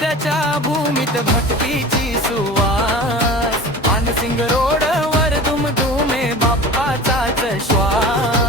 मंदिराच्या भूमीत भक्तीची सुवास. मानसिंग रोडवर दुमदुमे बाप्पाचाच श्वास.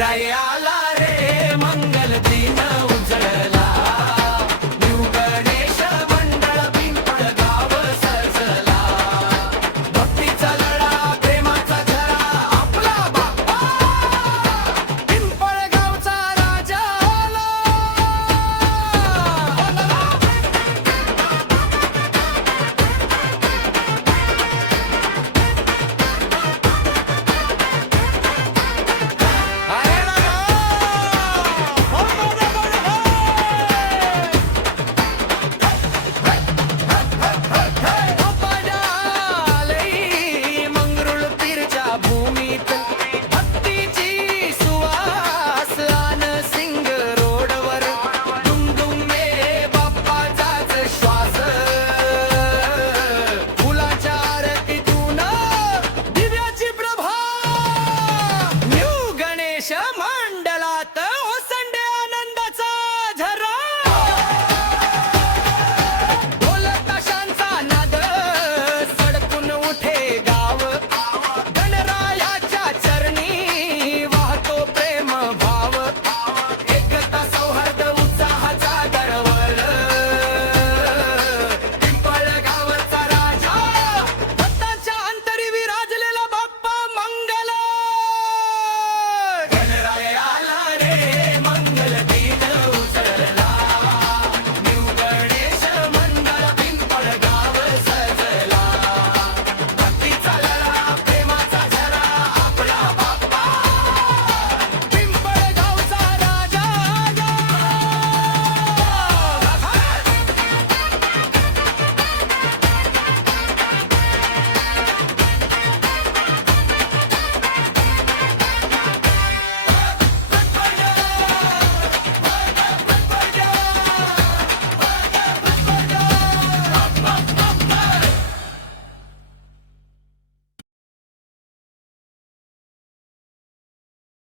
yeah, yeah.